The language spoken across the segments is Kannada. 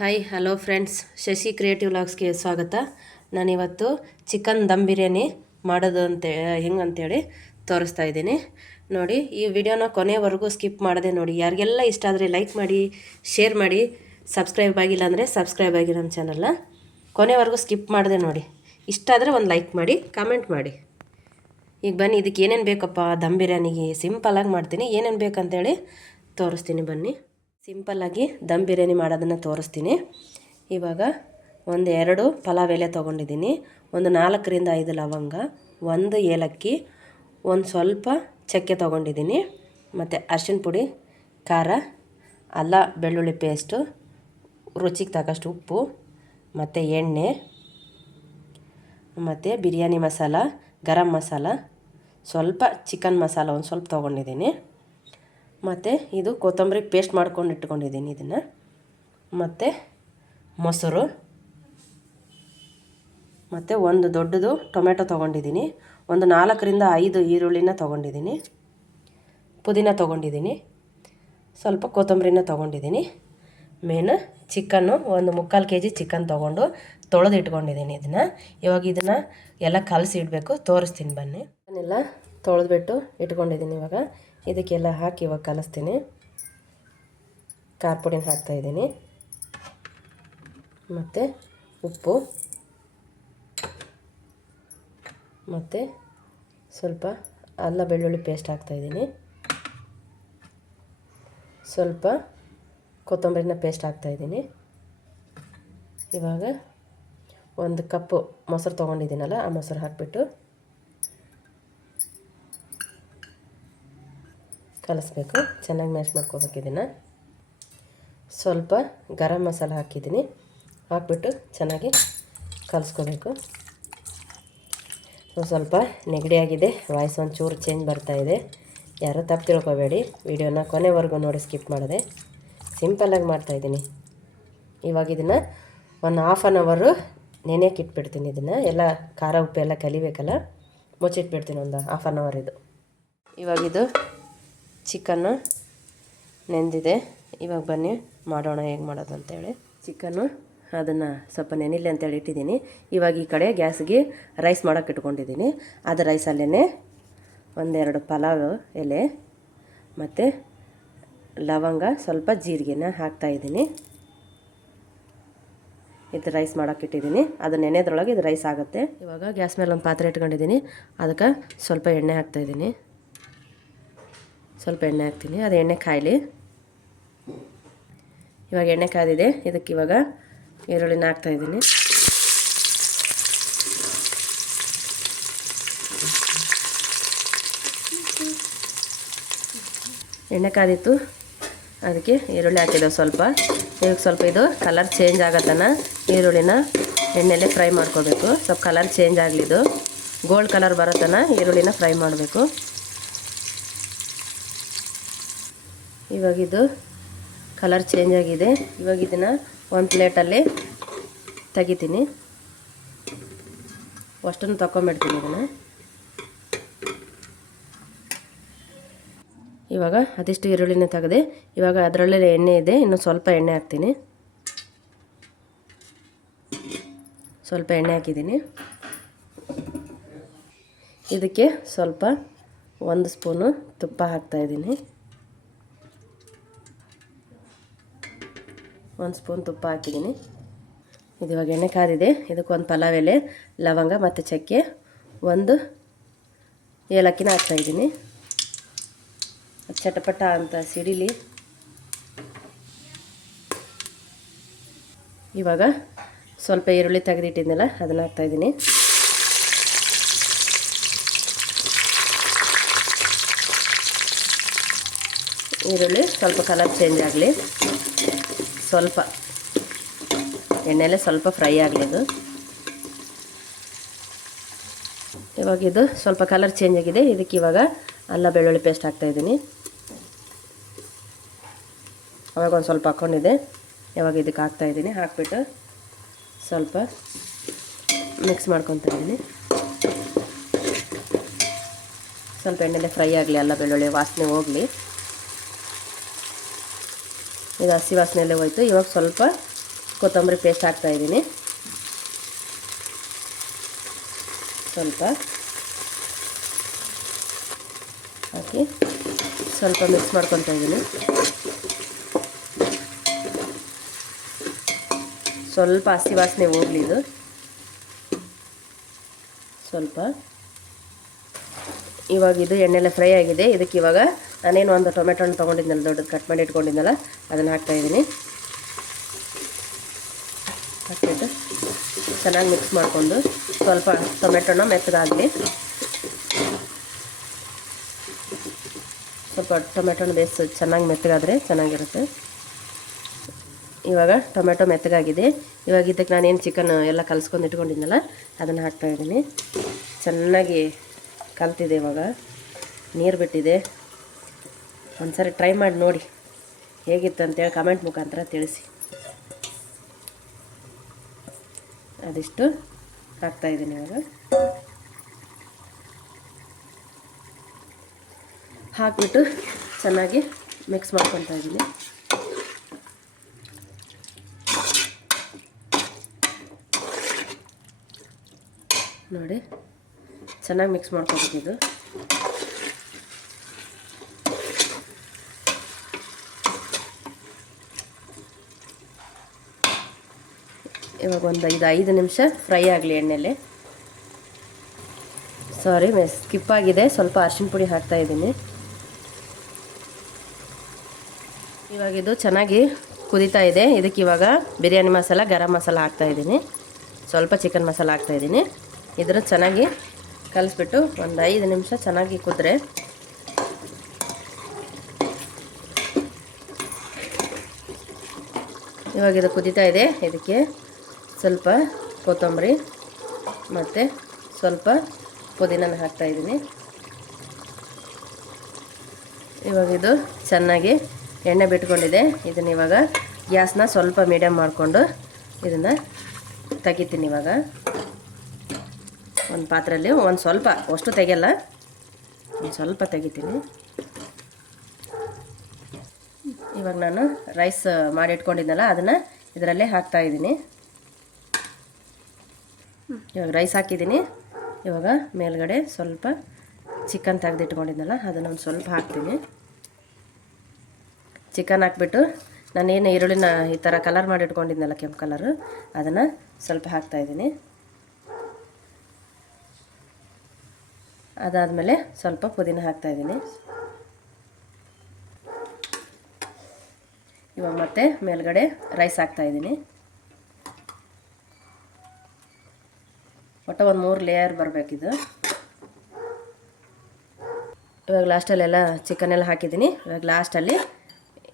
Hi hello friends, Shashi creative ವ್ಲಾಗ್ಸ್ಗೆ ಸ್ವಾಗತ. ನಾನಿವತ್ತು ಚಿಕನ್ ದಮ್ ಬಿರಿಯಾನಿ ಮಾಡೋದು ಹೆಂಗಂತೇಳಿ ತೋರಿಸ್ತಾ ಇದ್ದೀನಿ. ನೋಡಿ, ಈ ವಿಡಿಯೋನ ಕೊನೆವರೆಗೂ ಸ್ಕಿಪ್ ಮಾಡದೆ ನೋಡಿ. ಯಾರಿಗೆಲ್ಲ ಇಷ್ಟ ಆದರೆ ಲೈಕ್ ಮಾಡಿ, ಶೇರ್ ಮಾಡಿ, ಸಬ್ಸ್ಕ್ರೈಬ್ ಆಗಿಲ್ಲ ಅಂದರೆ ಸಬ್ಸ್ಕ್ರೈಬ್ ಆಗಿ ನಮ್ಮ ಚಾನಲ್ನ ಕೊನೆವರೆಗೂ ಸ್ಕಿಪ್ ಮಾಡದೆ ನೋಡಿ. ಇಷ್ಟ ಆದರೆ ಒಂದು ಲೈಕ್ ಮಾಡಿ, ಕಾಮೆಂಟ್ ಮಾಡಿ. ಈಗ ಬನ್ನಿ, ಇದಕ್ಕೆ ಏನೇನು ಬೇಕಪ್ಪ ದಮ್ ಬಿರಿಯಾನಿಗೆ ಸಿಂಪಲ್ಲಾಗಿ ಮಾಡ್ತೀನಿ. ಏನೇನು ಬೇಕಂತೇಳಿ ತೋರಿಸ್ತೀನಿ ಬನ್ನಿ. ಸಿಂಪಲ್ಲಾಗಿ ದಮ್ ಬಿರಿಯಾನಿ ಮಾಡೋದನ್ನು ತೋರಿಸ್ತೀನಿ. ಇವಾಗ ಒಂದು 2 ಪಲಾವ್ ಎಲೆ ತೊಗೊಂಡಿದ್ದೀನಿ, ಒಂದು 4ರಿಂದ 5 ಲವಂಗ, 1 ಏಲಕ್ಕಿ, ಒಂದು ಸ್ವಲ್ಪ ಚಕ್ಕೆ ತೊಗೊಂಡಿದ್ದೀನಿ, ಮತ್ತು ಅರಿಶಿನ ಪುಡಿ, ಖಾರ, ಅಲ್ಲ ಬೆಳ್ಳುಳ್ಳಿ ಪೇಸ್ಟು, ರುಚಿಗೆ ತಕ್ಕಷ್ಟು ಉಪ್ಪು, ಮತ್ತು ಎಣ್ಣೆ, ಮತ್ತು ಬಿರಿಯಾನಿ ಮಸಾಲ, ಗರಂ ಮಸಾಲ, ಸ್ವಲ್ಪ ಚಿಕನ್ ಮಸಾಲ ಒಂದು ಸ್ವಲ್ಪ ತೊಗೊಂಡಿದ್ದೀನಿ, ಮತ್ತು ಇದು ಕೊತ್ತಂಬರಿ ಪೇಸ್ಟ್ ಮಾಡ್ಕೊಂಡು ಇಟ್ಕೊಂಡಿದ್ದೀನಿ ಇದನ್ನು, ಮತ್ತು ಮೊಸರು, ಮತ್ತು ಒಂದು ದೊಡ್ಡದು ಟೊಮೆಟೊ ತೊಗೊಂಡಿದ್ದೀನಿ, ಒಂದು 4ರಿಂದ 5 ಈರುಳ್ಳಿನ ತೊಗೊಂಡಿದ್ದೀನಿ, ಪುದೀನ ತೊಗೊಂಡಿದ್ದೀನಿ, ಸ್ವಲ್ಪ ಕೊತ್ತಂಬರಿನ ತೊಗೊಂಡಿದ್ದೀನಿ. ಮೇನ್ ಚಿಕನ್ನು ಒಂದು 3/4 kg ಚಿಕನ್ ತೊಗೊಂಡು ತೊಳೆದು ಇಟ್ಕೊಂಡಿದ್ದೀನಿ. ಇವಾಗ ಇದನ್ನು ಎಲ್ಲ ಕಲಸಿ ಇಡಬೇಕು, ತೋರಿಸ್ತೀನಿ ಬನ್ನಿ. ಅದನ್ನೆಲ್ಲ ತೊಳೆದ್ಬಿಟ್ಟು ಇಟ್ಕೊಂಡಿದ್ದೀನಿ. ಇವಾಗ ಇದಕ್ಕೆಲ್ಲ ಹಾಕಿ ಇವಾಗ ಕಲಿಸ್ತೀನಿ. ಖಾರ ಪುಡಿನ ಹಾಕ್ತಾಯಿದ್ದೀನಿ, ಮತ್ತು ಉಪ್ಪು, ಮತ್ತು ಸ್ವಲ್ಪ ಅಲ್ಲ ಬೆಳ್ಳುಳ್ಳಿ ಪೇಸ್ಟ್ ಹಾಕ್ತಾಯಿದ್ದೀನಿ, ಸ್ವಲ್ಪ ಕೊತ್ತಂಬರಿನ ಪೇಸ್ಟ್ ಹಾಕ್ತಾಯಿದ್ದೀನಿ. ಇವಾಗ 1 ಕಪ್ಪು ಮೊಸರು ತೊಗೊಂಡಿದ್ದೀನಲ್ಲ, ಆ ಮೊಸರು ಹಾಕಿಬಿಟ್ಟು ಕಲಿಸ್ಬೇಕು. ಚೆನ್ನಾಗಿ ಮ್ಯಾಶ್ ಮಾಡ್ಕೋಬೇಕು ಇದನ್ನು. ಸ್ವಲ್ಪ ಗರಂ ಮಸಾಲ ಹಾಕಿದ್ದೀನಿ, ಹಾಕ್ಬಿಟ್ಟು ಚೆನ್ನಾಗಿ ಕಲಿಸ್ಕೋಬೇಕು. ಸ್ವಲ್ಪ ನೆಗಡಿ ಆಗಿದೆ, ವಾಯ್ಸ್ ಒಂಚೂರು ಚೇಂಜ್ ಬರ್ತಾಯಿದೆ. ಯಾರೂ ತಪ್ಪು ತಿಳ್ಕೊಬೇಡಿ. ವಿಡಿಯೋನ ಕೊನೆವರೆಗೂ ನೋಡಿ, ಸ್ಕಿಪ್ ಮಾಡಿದೆ. ಸಿಂಪಲ್ಲಾಗಿ ಮಾಡ್ತಾಯಿದ್ದೀನಿ. ಇವಾಗ ಇದನ್ನು 1/2 ಅವರು ನೆನೆಯಕ್ಕೆ ಇಟ್ಬಿಡ್ತೀನಿ. ಇದನ್ನು ಎಲ್ಲ ಖಾರ ಉಪ್ಪು ಎಲ್ಲ ಕಲಿಬೇಕಲ್ಲ, ಮುಚ್ಚಿಟ್ಬಿಡ್ತೀನಿ ಒಂದು 1/2 ಅವರ್ ಇದು. ಇವಾಗಿದು ಚಿಕನ್ನು ನೆಂದಿದೆ. ಇವಾಗ ಬನ್ನಿ ಮಾಡೋಣ ಹೇಗೆ ಮಾಡೋದು ಅಂತೇಳಿ. ಚಿಕನ್ನು ಅದನ್ನು ಸ್ವಲ್ಪ ನೆನಿಲಿ ಅಂತೇಳಿ ಇಟ್ಟಿದ್ದೀನಿ. ಇವಾಗ ಈ ಕಡೆ ಗ್ಯಾಸ್ಗೆ ರೈಸ್ ಮಾಡೋಕ್ಕೆ ಇಟ್ಕೊಂಡಿದ್ದೀನಿ. ಅದು ರೈಸಲ್ಲೇ 1-2 ಪಲಾವ್ ಎಲೆ ಮತ್ತು ಲವಂಗ, ಸ್ವಲ್ಪ ಜೀರಿಗೆನ ಹಾಕ್ತಾಯಿದ್ದೀನಿ. ಇದು ರೈಸ್ ಮಾಡೋಕ್ಕೆ ಇಟ್ಟಿದ್ದೀನಿ. ಅದು ನೆನೆದ್ರೊಳಗೆ ಇದು ರೈಸ್ ಆಗುತ್ತೆ. ಇವಾಗ ಗ್ಯಾಸ್ ಮೇಲೆ ಒಂದು ಪಾತ್ರೆ ಇಟ್ಕೊಂಡಿದ್ದೀನಿ. ಅದಕ್ಕೆ ಸ್ವಲ್ಪ ಎಣ್ಣೆ ಹಾಕ್ತಾಯಿದ್ದೀನಿ. ಸ್ವಲ್ಪ ಎಣ್ಣೆ ಹಾಕ್ತೀನಿ, ಅದು ಎಣ್ಣೆ ಕಾಯಲಿ. ಇವಾಗ ಎಣ್ಣೆ ಕಾದಿದೆ. ಇದಕ್ಕೆ ಇವಾಗ ಈರುಳ್ಳಿನ ಹಾಕ್ತಾಯಿದ್ದೀನಿ. ಎಣ್ಣೆ ಕಾದಿತ್ತು, ಅದಕ್ಕೆ ಈರುಳ್ಳಿ ಹಾಕಿದ್ದೇವೆ ಸ್ವಲ್ಪ. ಇವಾಗ ಸ್ವಲ್ಪ ಇದು ಕಲರ್ ಚೇಂಜ್ ಆಗತ್ತನ ಈರುಳ್ಳಿನ ಎಣ್ಣೆಲ್ಲೇ ಫ್ರೈ ಮಾಡ್ಕೋಬೇಕು. ಸ್ವಲ್ಪ ಕಲರ್ ಚೇಂಜ್ ಆಗಲಿ, ಇದು ಗೋಲ್ಡ್ ಕಲರ್ ಬರೋತನ ಈರುಳ್ಳಿನ ಫ್ರೈ ಮಾಡಬೇಕು. ಇವಾಗಿದು ಕಲರ್ ಚೇಂಜ್ ಆಗಿದೆ. ಇವಾಗ ಇದನ್ನು ಒಂದು ಪ್ಲೇಟಲ್ಲಿ ತೆಗಿತೀನಿ. ಅಷ್ಟನ್ನು ತಗೊಂಬಿಡ್ತೀನಿ ಇದನ್ನು. ಇವಾಗ ಅದಿಷ್ಟು ಈರುಳ್ಳಿನ ತೆಗೆದೆ. ಇವಾಗ ಅದರಲ್ಲೇ ಎಣ್ಣೆ ಇದೆ, ಇನ್ನು ಸ್ವಲ್ಪ ಎಣ್ಣೆ ಹಾಕ್ತೀನಿ. ಸ್ವಲ್ಪ ಎಣ್ಣೆ ಹಾಕಿದ್ದೀನಿ. ಇದಕ್ಕೆ ಸ್ವಲ್ಪ 1 ಸ್ಪೂನು ತುಪ್ಪ ಹಾಕ್ತಾಯಿದ್ದೀನಿ. 1 ಸ್ಪೂನ್ ತುಪ್ಪ ಹಾಕಿದ್ದೀನಿ. ಇದು ಇವಾಗ ಎಣ್ಣೆ ಕಾದಿದೆ. ಇದಕ್ಕೆ 1 ಪಲಾವ್ ಎಲೆ, ಲವಂಗ ಮತ್ತು ಚಕ್ಕೆ, 1 ಏಲಕ್ಕಿನ ಹಾಕ್ತಾಯಿದ್ದೀನಿ. ಚಟಪಟ ಅಂತ ಸಿಡಿಲಿ. ಇವಾಗ ಸ್ವಲ್ಪ ಈರುಳ್ಳಿ ತೆಗೆದಿಟ್ಟಿದ್ನಲ್ಲ, ಅದನ್ನು ಹಾಕ್ತಾಯಿದ್ದೀನಿ. ಈರುಳ್ಳಿ ಸ್ವಲ್ಪ ಕಲರ್ ಚೇಂಜ್ ಆಗಲಿ, ಸ್ವಲ್ಪ ಎಣ್ಣೆಲೆ ಸ್ವಲ್ಪ ಫ್ರೈ ಆಗಲಿ ಇದು. ಇವಾಗ ಇದು ಸ್ವಲ್ಪ ಕಲರ್ ಚೇಂಜ್ ಆಗಿದೆ. ಇದಕ್ಕೆ ಇವಾಗ ಅಲ್ಲ ಬೆಳ್ಳುಳ್ಳಿ ಪೇಸ್ಟ್ ಹಾಕ್ತಾಯಿದ್ದೀನಿ. ಅವಾಗ ಒಂದು ಸ್ವಲ್ಪ ಹಾಕ್ಕೊಂಡಿದ್ದೆ, ಇವಾಗ ಇದಕ್ಕೆ ಹಾಕ್ತಾಯಿದ್ದೀನಿ. ಹಾಕ್ಬಿಟ್ಟು ಸ್ವಲ್ಪ ಮಿಕ್ಸ್ ಮಾಡ್ಕೊತಾ ಇದ್ದೀನಿ. ಸ್ವಲ್ಪ ಎಣ್ಣೆಲೆ ಫ್ರೈ ಆಗಲಿ, ಅಲ್ಲ ಬೆಳ್ಳುಳ್ಳಿ ವಾಸನೆ ಹೋಗಲಿ. ಇದು ಹಸಿ ವಾಸನೆಯಲ್ಲೇ ಹೋಯ್ತು. ಇವಾಗ ಸ್ವಲ್ಪ ಕೊತ್ತಂಬರಿ ಪೇಸ್ಟ್ ಹಾಕ್ತಾಯಿದ್ದೀನಿ. ಸ್ವಲ್ಪ ಹಾಕಿ ಸ್ವಲ್ಪ ಮಿಕ್ಸ್ ಮಾಡ್ಕೊತಾ ಇದ್ದೀನಿ. ಸ್ವಲ್ಪ ಹಸಿ ವಾಸನೆ ಹೋಗಲಿ ಇದು. ಸ್ವಲ್ಪ ಇವಾಗ ಇದು ಎಣ್ಣೆಲ್ಲ ಫ್ರೈ ಆಗಿದೆ. ಇದಕ್ಕೆ ಇವಾಗ ನಾನೇನು ಒಂದು ಟೊಮೆಟೊ ಹಣ್ಣು ತೊಗೊಂಡಿದ್ನಲ್ಲ, ದೊಡ್ಡದು ಕಟ್ ಮಾಡಿ ಇಟ್ಕೊಂಡಿದ್ನಲ್ಲ, ಅದನ್ನು ಹಾಕ್ತಾಯಿದ್ದೀನಿ. ಹಾಕ್ಬಿಟ್ಟು ಚೆನ್ನಾಗಿ ಮಿಕ್ಸ್ ಮಾಡಿಕೊಂಡು ಸ್ವಲ್ಪ ಟೊಮೆಟೊನ ಮೆತ್ತಗಾಗಲಿ. ಸ್ವಲ್ಪ ಟೊಮೆಟೊನ ಬೇಯಿಸಿ ಚೆನ್ನಾಗಿ ಮೆತ್ತಗಾದರೆ ಚೆನ್ನಾಗಿರುತ್ತೆ. ಇವಾಗ ಟೊಮೆಟೊ ಮೆತ್ತಗಾಗಿದೆ. ಇವಾಗ ಇದಕ್ಕೆ ನಾನೇನು ಚಿಕನ್ ಎಲ್ಲ ಕಲಿಸ್ಕೊಂಡು ಇಟ್ಕೊಂಡಿದ್ನಲ್ಲ ಅದನ್ನು ಹಾಕ್ತಾಯಿದ್ದೀನಿ. ಚೆನ್ನಾಗಿ ಕಲ್ತಿದೆ, ಇವಾಗ ನೀರು ಬಿಟ್ಟಿದೆ. ಒಂದು ಸಾರಿ ಟ್ರೈ ಮಾಡಿ ನೋಡಿ ಹೇಗಿತ್ತು ಅಂತೇಳಿ ಕಮೆಂಟ್ ಮುಖಾಂತರ ತಿಳಿಸಿ. ಅದಿಷ್ಟು ಹಾಕ್ತಾಯಿದ್ದೀನಿ. ಇವಾಗ ಹಾಕಿಬಿಟ್ಟು ಚೆನ್ನಾಗಿ ಮಿಕ್ಸ್ ಮಾಡ್ಕೊತಾ ಇದ್ದೀನಿ. ನೋಡಿ ಚೆನ್ನಾಗಿ ಮಿಕ್ಸ್ ಮಾಡ್ಕೊಬೇಕಿದು. ಇವಾಗ ಒಂದು 5 ನಿಮಿಷ ಫ್ರೈ ಆಗಲಿ ಎಣ್ಣೆಲೆ. ಸಾರಿ ಸ್ಕಿಪ್ ಆಗಿದೆ, ಸ್ವಲ್ಪ ಅರಿಶಿನ ಪುಡಿ ಹಾಕ್ತಾಯಿದ್ದೀನಿ. ಇವಾಗ ಇದು ಚೆನ್ನಾಗಿ ಕುದೀತಾ ಇದೆ. ಇದಕ್ಕೆ ಇವಾಗ ಬಿರಿಯಾನಿ ಮಸಾಲ, ಗರಂ ಮಸಾಲ ಹಾಕ್ತಾಯಿದ್ದೀನಿ. ಸ್ವಲ್ಪ ಚಿಕನ್ ಮಸಾಲ ಹಾಕ್ತಾಯಿದ್ದೀನಿ. ಇದ್ರ ಚೆನ್ನಾಗಿ ಕಲಿಸ್ಬಿಟ್ಟು ಒಂದು 5 ನಿಮಿಷ ಚೆನ್ನಾಗಿ ಕುದ್ರೆ ಇವಾಗ ಇದು ಕುದೀತಾ ಇದೆ. ಇದಕ್ಕೆ ಸ್ವಲ್ಪ ಕೊತ್ತಂಬರಿ ಮತ್ತು ಸ್ವಲ್ಪ ಪುದೀನ ಹಾಕ್ತಾಯಿದ್ದೀನಿ. ಇವಾಗ ಇದು ಚೆನ್ನಾಗಿ ಎಣ್ಣೆ ಬಿಟ್ಕೊಂಡಿದೆ. ಇದನ್ನ ಇವಾಗ ಗ್ಯಾಸ್ನ ಸ್ವಲ್ಪ ಮೀಡಿಯಮ್ ಮಾಡಿಕೊಂಡು ಇದನ್ನು ತೆಗಿತೀನಿ. ಇವಾಗ ಒಂದು ಪಾತ್ರೆಯಲ್ಲಿ ಒಂದು ಸ್ವಲ್ಪ, ಅಷ್ಟು ತೆಗೆಯಲ್ಲ, ಒಂದು ಸ್ವಲ್ಪ ತೆಗಿತೀನಿ. ಇವಾಗ ನಾನು ರೈಸ್ ಮಾಡಿ ಇಟ್ಕೊಂಡಿದ್ನಲ್ಲ ಅದನ್ನು ಇದರಲ್ಲೇ ಹಾಕ್ತಾಯಿದ್ದೀನಿ. ಇವಾಗ ರೈಸ್ ಹಾಕಿದ್ದೀನಿ. ಇವಾಗ ಮೇಲ್ಗಡೆ ಸ್ವಲ್ಪ ಚಿಕನ್ ತೆಗೆದಿಟ್ಕೊಂಡಿದ್ನಲ್ಲ ಅದನ್ನು ಒಂದು ಸ್ವಲ್ಪ ಹಾಕ್ತೀನಿ. ಚಿಕನ್ ಹಾಕ್ಬಿಟ್ಟು ನಾನೇನು ಈರುಳ್ಳಿನ ಈ ಥರ ಕಲರ್ ಮಾಡಿ ಇಟ್ಕೊಂಡಿದ್ನಲ್ಲ, ಕೆಂಪು ಕಲರು, ಅದನ್ನು ಸ್ವಲ್ಪ ಹಾಕ್ತಾಯಿದ್ದೀನಿ. ಅದಾದಮೇಲೆ ಸ್ವಲ್ಪ ಪುದೀನ ಹಾಕ್ತಾಯಿದ್ದೀನಿ. ಇವಾಗ ಮತ್ತೆ ಮೇಲ್ಗಡೆ ರೈಸ್ ಹಾಕ್ತಾಯಿದ್ದೀನಿ. ಒಟ್ಟು ಒಂದು 3 ಲೇಯರ್ ಬರಬೇಕಿದು. ಇವಾಗ ಲಾಸ್ಟಲ್ಲೆಲ್ಲ ಚಿಕನ್ ಎಲ್ಲ ಹಾಕಿದ್ದೀನಿ. ಇವಾಗ ಲಾಸ್ಟಲ್ಲಿ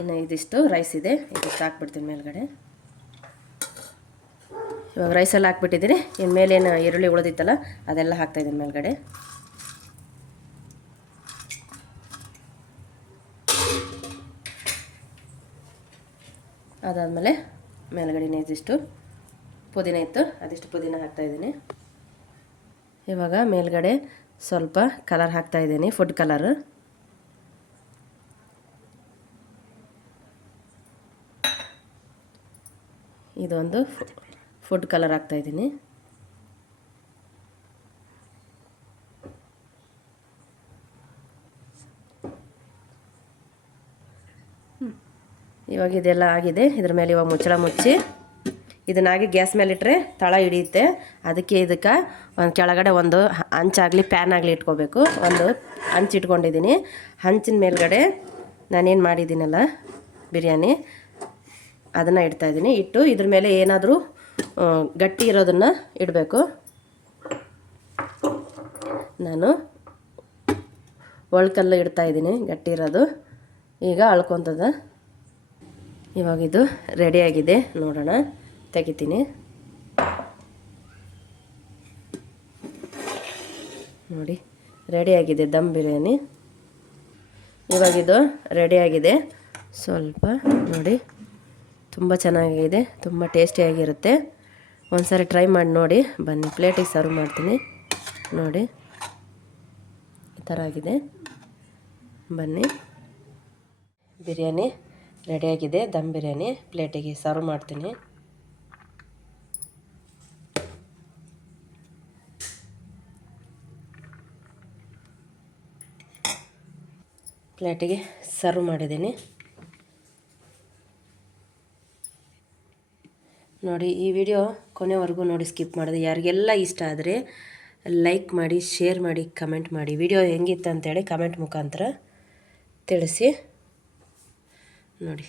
ಇನ್ನು ಇದಿಷ್ಟು ರೈಸ್ ಇದೆ, ಇದಿಷ್ಟು ಹಾಕ್ಬಿಡ್ತೀನಿ ಮೇಲ್ಗಡೆ. ಇವಾಗ ರೈಸೆಲ್ಲ ಹಾಕ್ಬಿಟ್ಟಿದ್ದೀನಿ. ಇನ್ನು ಮೇಲೇನು ಈರುಳ್ಳಿ ಉಳಿದಿತ್ತಲ್ಲ ಅದೆಲ್ಲ ಹಾಕ್ತಾಯಿದ್ದೀನಿ ಮೇಲ್ಗಡೆ. ಅದಾದಮೇಲೆ ಮೇಲ್ಗಡೆ ಇದಿಷ್ಟು ಪುದೀನ ಇತ್ತು, ಅದಿಷ್ಟು ಪುದೀನ ಹಾಕ್ತಾಯಿದ್ದೀನಿ. ಇವಾಗ ಮೇಲ್ಗಡೆ ಸ್ವಲ್ಪ ಕಲರ್ ಹಾಕ್ತಾಯಿದ್ದೀನಿ, ಫುಡ್ ಕಲರ್. ಇದೊಂದು ಫುಡ್ ಕಲರ್ ಹಾಕ್ತಾಯಿದ್ದೀನಿ. ಇವಾಗ ಇದೆಲ್ಲ ಆಗಿದೆ. ಇದ್ರ ಮೇಲೆ ಇವಾಗ ಮುಚ್ಚಳ ಮುಚ್ಚಿ ಇದನ್ನಾಗಿ ಗ್ಯಾಸ್ ಮೇಲೆ ಇಟ್ಟರೆ ತಳ ಹಿಡಿಯುತ್ತೆ. ಅದಕ್ಕೆ ಇದಕ್ಕೆ ಒಂದು ಕೆಳಗಡೆ ಒಂದು ಹಂಚಾಗಲಿ ಪ್ಯಾನ್ ಆಗಲಿ ಇಟ್ಕೋಬೇಕು. ಒಂದು ಹಂಚು ಇಟ್ಕೊಂಡಿದ್ದೀನಿ. ಹಂಚಿನ ಮೇಲ್ಗಡೆ ನಾನೇನು ಮಾಡಿದ್ದೀನಲ್ಲ ಬಿರಿಯಾನಿ ಅದನ್ನು ಇಡ್ತಾಯಿದ್ದೀನಿ. ಇಟ್ಟು ಇದ್ರ ಮೇಲೆ ಏನಾದರೂ ಗಟ್ಟಿ ಇರೋದನ್ನು ಇಡಬೇಕು. ನಾನು ಒಳ್ಕಲ್ಲು ಇಡ್ತಾಯಿದ್ದೀನಿ, ಗಟ್ಟಿ ಇರೋದು. ಈಗ ಅಳ್ಕೊತದ. ಇವಾಗ ಇದು ರೆಡಿಯಾಗಿದೆ, ನೋಡೋಣ, ತೆಗಿತೀನಿ. ನೋಡಿ ರೆಡಿಯಾಗಿದೆ ದಮ್ ಬಿರಿಯಾನಿ. ಇವಾಗಿದು ರೆಡಿಯಾಗಿದೆ. ಸ್ವಲ್ಪ ನೋಡಿ, ತುಂಬ ಚೆನ್ನಾಗಿದೆ, ತುಂಬ ಟೇಸ್ಟಿಯಾಗಿರುತ್ತೆ. ಒಂದು ಸಾರಿ ಟ್ರೈ ಮಾಡಿ ನೋಡಿ. ಬನ್ನಿ ಪ್ಲೇಟಿಗೆ ಸರ್ವ್ ಮಾಡ್ತೀನಿ. ನೋಡಿ ಈ ಥರ ಆಗಿದೆ. ಬನ್ನಿ, ಬಿರಿಯಾನಿ ರೆಡಿಯಾಗಿದೆ, ದಮ್ ಬಿರಿಯಾನಿ. ಪ್ಲೇಟಿಗೆ ಸರ್ವ್ ಮಾಡ್ತೀನಿ. ಪ್ಲೇಟಿಗೆ ಸರ್ವ್ ಮಾಡಿದ್ದೀನಿ. ನೋಡಿ, ಈ ವಿಡಿಯೋ ಕೊನೆವರೆಗೂ ನೋಡಿ, ಸ್ಕಿಪ್ ಮಾಡಿದೆ. ಯಾರಿಗೆಲ್ಲ ಇಷ್ಟ ಆದರೆ ಲೈಕ್ ಮಾಡಿ, ಶೇರ್ ಮಾಡಿ, ಕಮೆಂಟ್ ಮಾಡಿ. ವಿಡಿಯೋ ಹೆಂಗಿತ್ತು ಅಂತೇಳಿ ಕಮೆಂಟ್ ಮುಖಾಂತರ ತಿಳಿಸಿ. ನೋಡಿ.